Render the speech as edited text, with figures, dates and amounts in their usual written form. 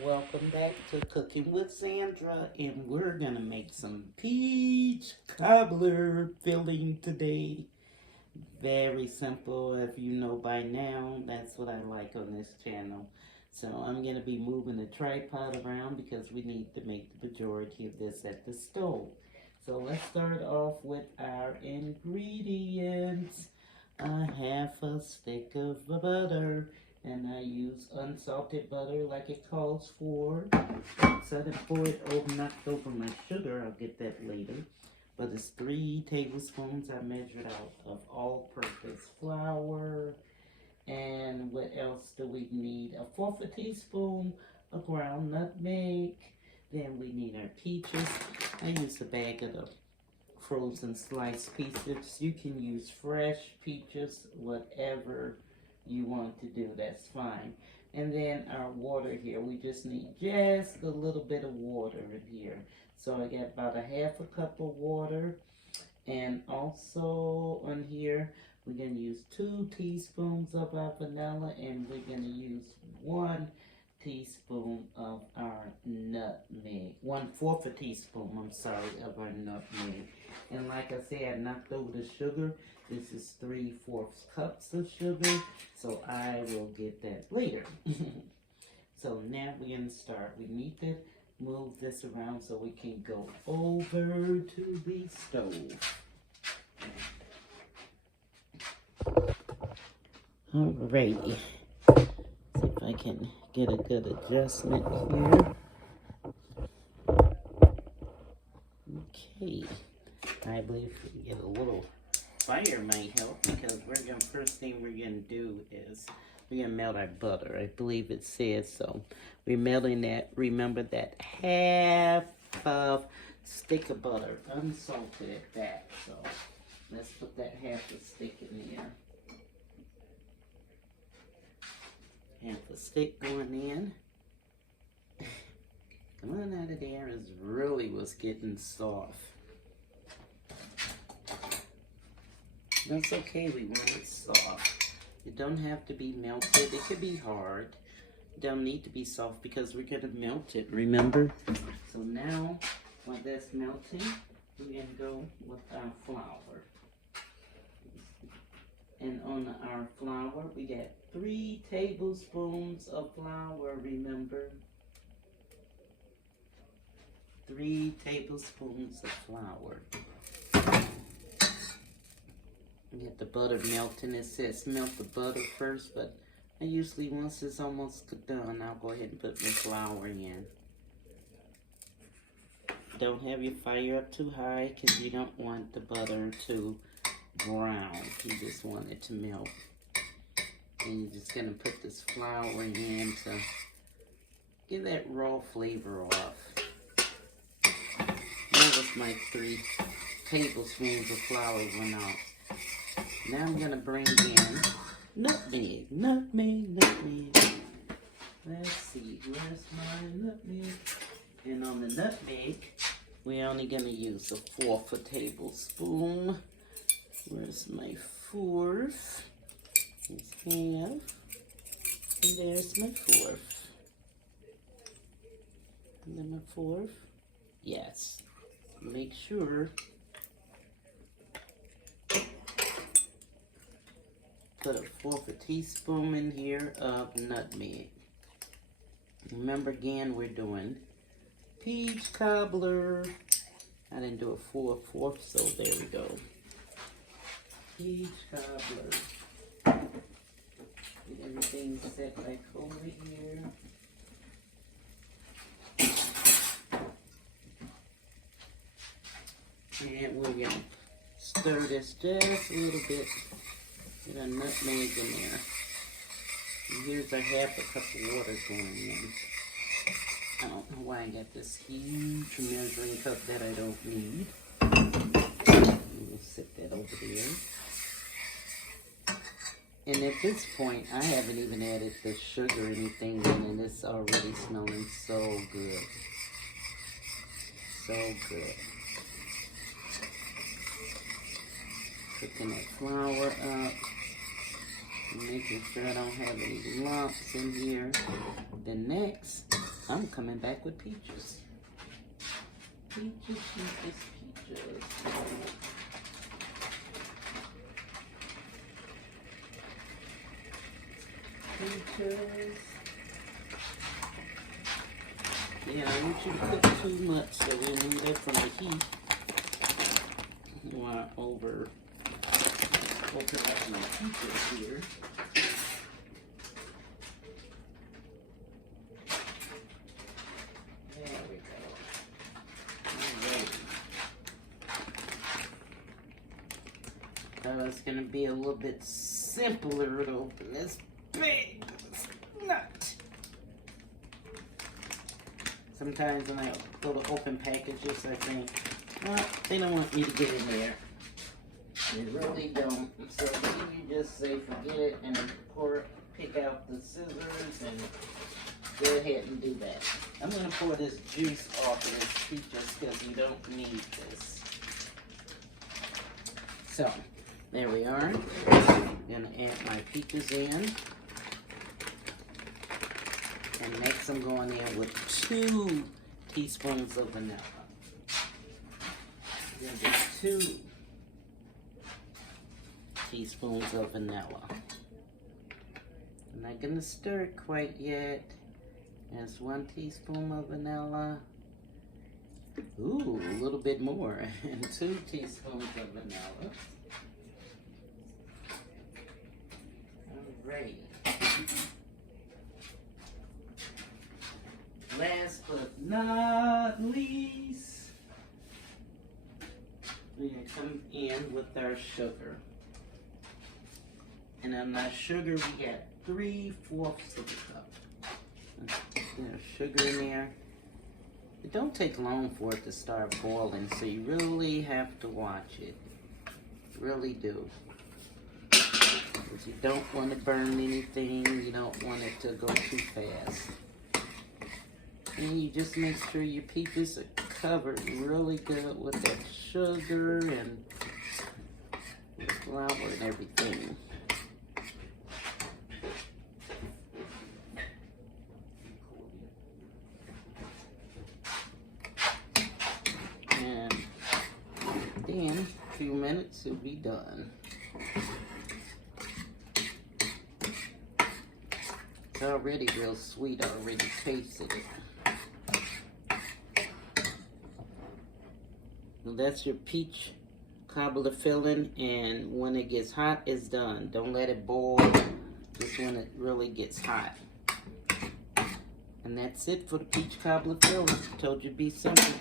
Welcome back to Cooking with Sandra, and we're gonna make some peach cobbler filling today. Very simple, if you know by now. That's what I like on this channel. So I'm gonna be moving the tripod around because we need to make the majority of this at the stove. So let's start off with our ingredients. A half a stick of butter, and I use unsalted butter like it calls for. So I didn't pour it over, knocked over my sugar. I'll get that later. But it's 3 tablespoons I measured out of all-purpose flour. And what else do we need? A fourth a teaspoon of ground nutmeg. Then we need our peaches. I used a bag of the frozen sliced peaches. You can use fresh peaches, whatever you want to do, that's fine. And then our water here, we just need just a little bit of water in here. So I got about a half a cup of water. And also on here, we're going to use 2 teaspoons of our vanilla, and we're going to use 1 teaspoon of our nutmeg. 1/4 a teaspoon, I'm sorry, of our nutmeg. And like I said, I knocked over the sugar. This is 3/4 cups of sugar, so I will get that later. So now we're going to start. We need to move this around so we can go over to the stove. Alrighty. See if I can get a good adjustment here. Okay. I believe we can get a little fire might help, because first thing we're gonna do is we're gonna melt our butter. I believe it says so. We're melting that, remember, that half of stick of butter, unsalted at that. So let's put that half a stick in there. Half a stick going in. Come on out of there, it really was getting soft. That's okay, we want it soft. It don't have to be melted. It could be hard. It don't need to be soft because we're gonna melt it, remember? So now, while that's melting, we're gonna go with our flour. And on our flour, we got 3 tablespoons of flour, remember? 3 tablespoons of flour. Get the butter melting. It says melt the butter first, but I usually, once it's almost done, I'll go ahead and put my flour in. Don't have your fire up too high because you don't want the butter to brown. You just want it to melt. And you're just going to put this flour in to get that raw flavor off. That was my 3 tablespoons of flour went out. Now I'm going to bring in nutmeg. Let's see, where's my nutmeg? And on the nutmeg, we're only going to use a 1/4 a tablespoon. Where's my 1/4? There's half. And there's my 1/4. And then my 1/4. Yes. Make sure. Put a 1/4 a teaspoon in here of nutmeg. Remember again, we're doing peach cobbler. I didn't do a 4/4, so there we go. Peach cobbler. Get everything set back over here. And we're going to stir this just a little bit. Get a nutmeg in there. And here's a half a cup of water going in. I don't know why I got this huge measuring cup that I don't need. We'll set that over there. And at this point, I haven't even added the sugar or anything in, and it's already smelling so good. So good. Picking that flour up. Making sure I don't have any lumps in here. Then next, I'm coming back with peaches. Peaches, peaches, peaches. Peaches. Yeah, I want you to cook too much so we remove that from the heat. You want to open up my peaches here. There we go. Alright. So it's going to be a little bit simpler to open this big nut. Sometimes when I go to open packages, I think, well, they don't want me to get in there. They really don't. So you just say forget it and pick out the scissors and go ahead and do that. I'm going to pour this juice off of this peaches because you don't need this. So, there we are. I'm going to add my peaches in. And next I'm going in with 2 teaspoons of vanilla. Then just 2 teaspoons of vanilla. I'm not going to stir it quite yet. That's 1 teaspoon of vanilla. Ooh, a little bit more. And 2 teaspoons of vanilla. Alright. Last but not least, we're going to come in with our sugar. And on our sugar, we got 3/4 of a cup. There's sugar in there. It don't take long for it to start boiling, so you really have to watch it. Really do. Because you don't want to burn anything. You don't want it to go too fast. And you just make sure your peaches are covered really good with that sugar and flour and everything. And then a few minutes it'll be done. It's already real sweet, I already tasted it. Well, that's your peach cobbler filling, and when it gets hot, it's done. Don't let it boil, just when it really gets hot. And that's it for the peach cobbler filling. Told you to be simple.